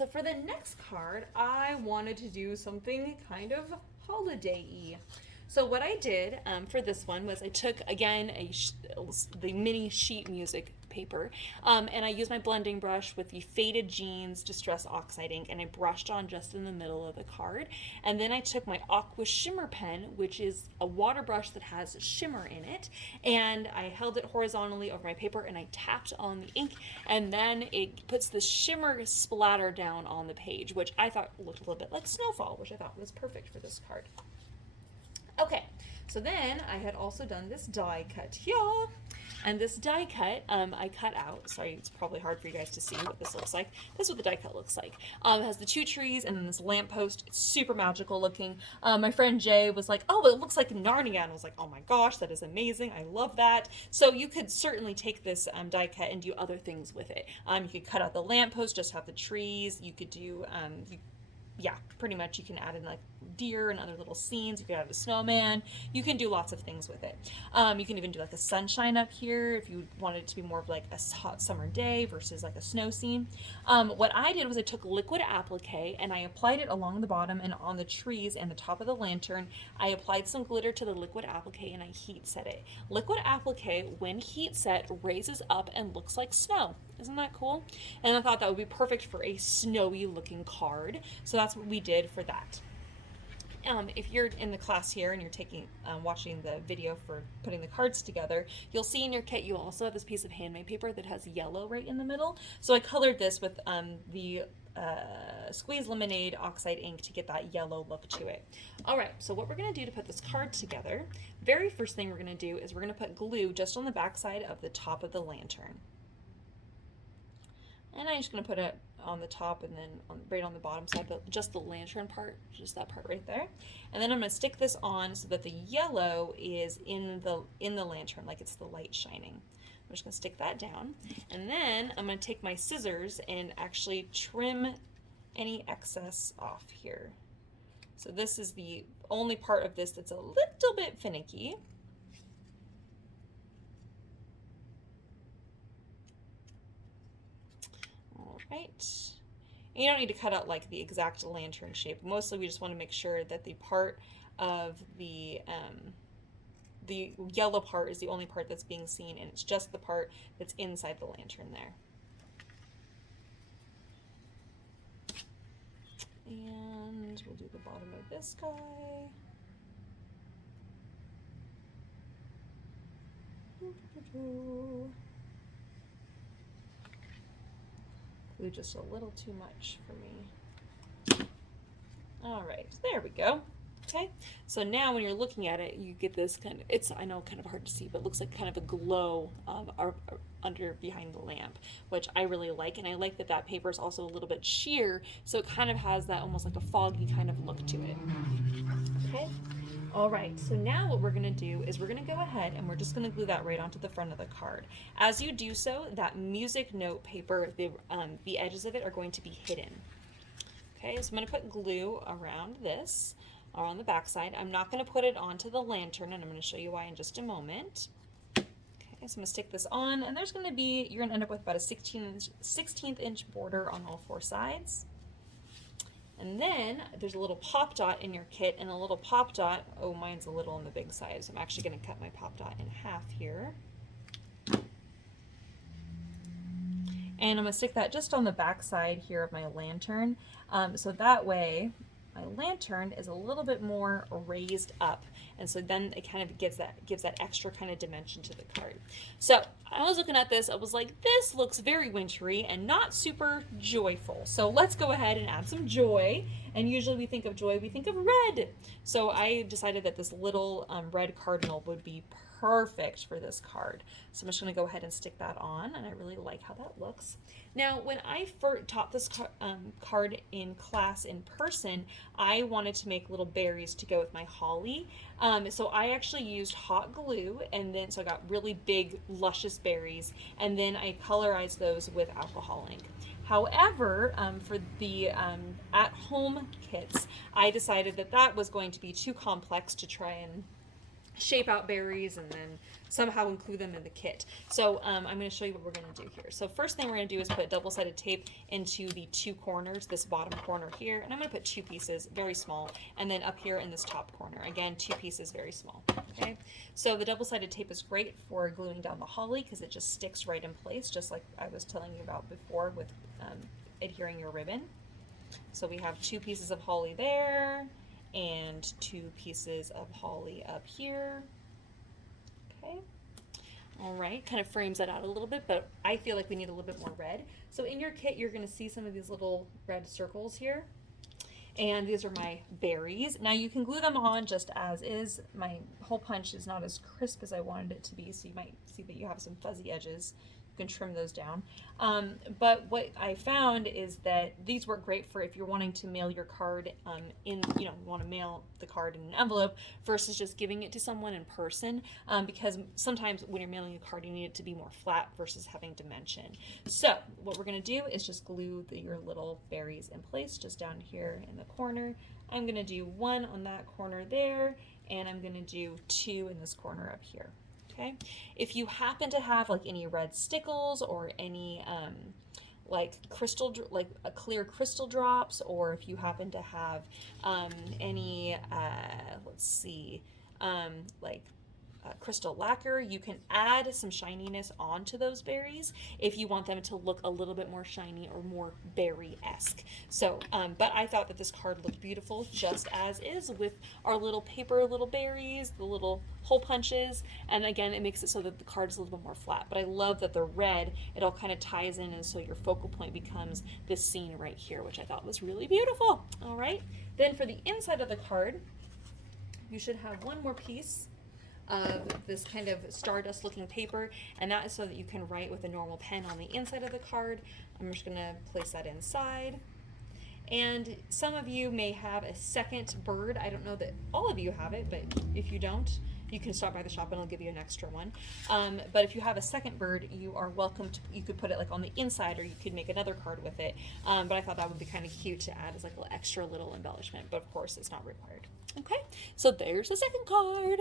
so for the next card, I wanted to do something kind of holiday-y. So what I did for this one was I took, again, the mini sheet music paper, and I used my blending brush with the Faded Jeans Distress Oxide ink, and I brushed on just in the middle of the card. And then I took my Aqua Shimmer pen, which is a water brush that has shimmer in it, and I held it horizontally over my paper, and I tapped on the ink, and then it puts the shimmer splatter down on the page, which I thought looked a little bit like snowfall, which I thought was perfect for this card. Okay, so then I had also done this die cut here, and this die cut I cut out. Sorry, it's probably hard for you guys to see what this looks like. This is what the die cut looks like. It has the two trees and then this lamppost. It's super magical looking. My friend Jay was like, oh, it looks like Narnia, and I was like, oh my gosh, that is amazing. I love that. So you could certainly take this die cut and do other things with it. You could cut out the lamppost, just have the trees. You could do, yeah, pretty much you can add in like deer and other little scenes. You can add a snowman. You can do lots of things with it. You can even do like a sunshine up here if you wanted it to be more of like a hot summer day versus like a snow scene. What I did was I took liquid applique and I applied it along the bottom and on the trees and the top of the lantern. I applied some glitter to the liquid applique and I heat set it. Liquid applique, when heat set, raises up and looks like snow. Isn't that cool? And I thought that would be perfect for a snowy looking card. So that's what we did for that. If you're in the class here and you're watching the video for putting the cards together, you'll see in your kit you also have this piece of handmade paper that has yellow right in the middle. So I colored this with the Squeeze Lemonade Oxide ink to get that yellow look to it. All right, so what we're going to do to put this card together, very first thing we're going to do is we're going to put glue just on the back side of the top of the lantern. And I'm just going to put it on the top and then right on the bottom side, but just the lantern part, just that part right there. And then I'm going to stick this on so that the yellow is in the lantern, like it's the light shining. I'm just going to stick that down. And then I'm going to take my scissors and actually trim any excess off here. So this is the only part of this that's a little bit finicky. Right. You don't need to cut out like the exact lantern shape. Mostly we just want to make sure that the part of the yellow part is the only part that's being seen, and it's just the part that's inside the lantern there. And we'll do the bottom of this guy. Glue just a little too much for me. All right, there we go. Okay, so now when you're looking at it, you get this kind of, it's, I know, kind of hard to see, but it looks like kind of a glow under behind the lamp, which I really like. And I like that that paper is also a little bit sheer, so it kind of has that almost like a foggy kind of look to it. Okay. All right, so now what we're gonna do is we're gonna go ahead and we're just gonna glue that right onto the front of the card. As you do so, that music note paper, the edges of it are going to be hidden. Okay, so I'm gonna put glue around this, or on the back side. I'm not gonna put it onto the lantern, and I'm gonna show you why in just a moment. Okay, so I'm gonna stick this on, and there's gonna be, you're gonna end up with about a 16th inch border on all four sides. And then there's a little pop dot in your kit, and a little pop dot, oh, mine's a little on the big side, so I'm actually going to cut my pop dot in half here. And I'm going to stick that just on the back side here of my lantern, so that way my lantern is a little bit more raised up, and so then it kind of gives that extra kind of dimension to the card. So I was looking at this, I was like, this looks very wintry and not super joyful. So let's go ahead and add some joy. And usually we think of joy, we think of red. So I decided that this little red cardinal would be perfect for this card. So I'm just going to go ahead and stick that on, and I really like how that looks. Now, when I first taught this card in class in person, I wanted to make little berries to go with my holly. So I actually used hot glue, and then so I got really big, luscious berries, and then I colorized those with alcohol ink. However, for the at-home kits, I decided that that was going to be too complex to try and shape out berries and then somehow include them in the kit. So I'm going to show you what we're going to do here. So first thing we're going to do is put double-sided tape into the two corners, this bottom corner here, and I'm going to put two pieces, very small, and then up here in this top corner, again, two pieces, very small. Okay, so the double-sided tape is great for gluing down the holly because it just sticks right in place, just like I was telling you about before with adhering your ribbon. So we have two pieces of holly there, and two pieces of holly up here. Okay. All right, kind of frames that out a little bit, but I feel like we need a little bit more red. So in your kit, you're going to see some of these little red circles here. And these are my berries. Now you can glue them on just as is. My hole punch is not as crisp as I wanted it to be, so you might see that you have some fuzzy edges. You can trim those down. But what I found is that these work great for if you're wanting to mail your card you want to mail the card in an envelope versus just giving it to someone in person, because sometimes when you're mailing a card, you need it to be more flat versus having dimension. So what we're going to do is just glue your little berries in place just down here in the corner. I'm going to do one on that corner there, and I'm going to do two in this corner up here. Okay. If you happen to have like any red stickles or any like clear crystal drops, or if you happen to have any let's see, like crystal lacquer, you can add some shininess onto those berries if you want them to look a little bit more shiny or more berry-esque. So, but I thought that this card looked beautiful just as is with our little paper, little berries, the little hole punches, and again, it makes it so that the card is a little bit more flat. But I love that the red, it all kind of ties in, and so your focal point becomes this scene right here, which I thought was really beautiful. All right, then for the inside of the card, you should have one more piece of this kind of stardust looking paper, and that is so that you can write with a normal pen on the inside of the card. I'm just going to place that inside. And some of you may have a second bird. I don't know that all of you have it, but if you don't, you can stop by the shop and I'll give you an extra one. But if you have a second bird, you are welcome to, you could put it like on the inside, or you could make another card with it. But I thought that would be kind of cute to add as like a little extra little embellishment, but of course it's not required. Okay, so there's the second card.